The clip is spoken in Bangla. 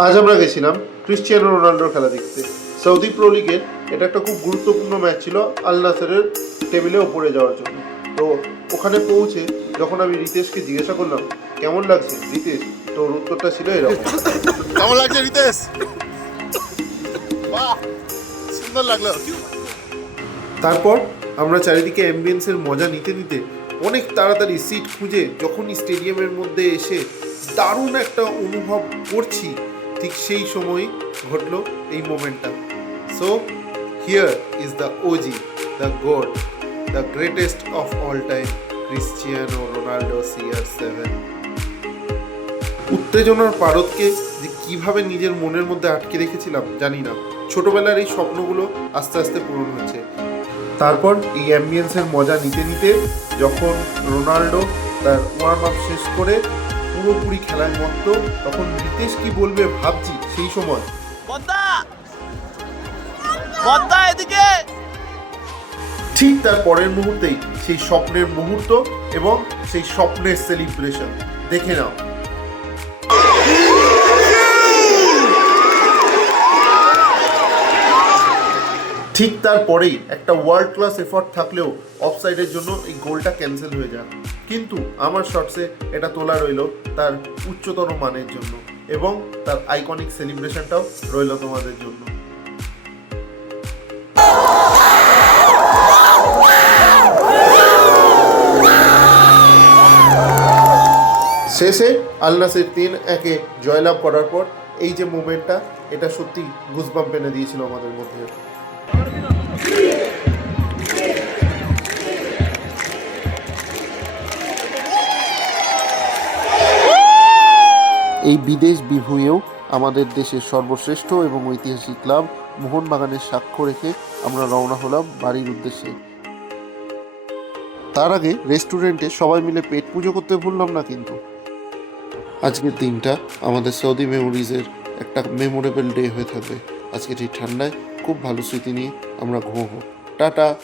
আজ আমরা গেছিলাম ক্রিশ্চিয়ানো রোনাল্ডোর খেলা দেখতে। সৌদি প্রো লিগের এটা একটা খুব গুরুত্বপূর্ণ ম্যাচ ছিল আল নাসারের টেবিলে ওপরে যাওয়ার জন্য। তো ওখানে পৌঁছে যখন আমি রিতেশকে জিজ্ঞাসা করলাম কেমন লাগছে রিতেশ? তোর উত্তরটা ছিল এরকম। কেমন লাগছে রিতেশ? বাহ সুন্দর লাগল। তারপর আমরা চারিদিকে অ্যাম্বিয়েন্সের মজা নিতে নিতে অনেক তাড়াতাড়ি সিট খুঁজে যখনই স্টেডিয়ামের মধ্যে এসে দারুণ একটা অনুভব করছি ঠিক সেই সময়ই ঘটলো এই মোমেন্টটা। So here is the OG the god the greatest of all time Cristiano Ronaldo CR seven উত্তেজনার পারদকে যে কীভাবে নিজের মনের মধ্যে আটকে রেখেছিলাম, জানি না। ছোটবেলার এই স্বপ্নগুলো আস্তে আস্তে পূরণ হচ্ছে। তারপর এই অ্যাম্বিয়েন্সের মজা নিতে নিতে যখন রোনাল্ডো তার ওয়ার্ম আপ শেষ করে পুরোপুরি খেলার মত্ত তখন রিতেশ কি বলবে ভাবছি সেই সময়। এদিকে! ঠিক তার পরের মুহূর্তেই সেই স্বপ্নের মুহূর্ত এবং সেই স্বপ্নের সেলিব্রেশন দেখে নাও। ঠিক তারপরেই একটা ওয়ার্ল্ড ক্লাস এফর্ট থাকলেও অফসাইডের জন্য এই গোলটা ক্যান্সেল হয়ে যায়। কিন্তু আমার শর্টসে এটা তোলা রইল তার উচ্চতর মানের জন্য এবং তার আইকনিক সেলিব্রেশনটাও রইল তোমাদের জন্য। শেষে আলনাসের তিন একে জয়লাভ করার পর এই যে মুভমেন্টটা এটা সত্যি গুজবাম এনে দিয়েছিল আমাদের মধ্যে। এই বিদেশ বিভূয়েও আমাদের দেশের সর্বশ্রেষ্ঠ এবং ঐতিহাসিক ক্লাব মোহনবাগানের সাক্ষ্য রেখে আমরা রওনা হলাম বাড়ির উদ্দেশ্যে। তার আগে রেস্টুরেন্টে সবাই মিলে পেট পুজো করতে ভুললাম না কিন্তু। আজকের দিনটা আমাদের সৌদি মেমোরিজের একটা মেমোরেবল ডে হয়ে থাকবে। আজকের এই ঠান্ডায় খুব ভালো স্মৃতি নিয়ে আমরা ঘুমোবো। টাটা।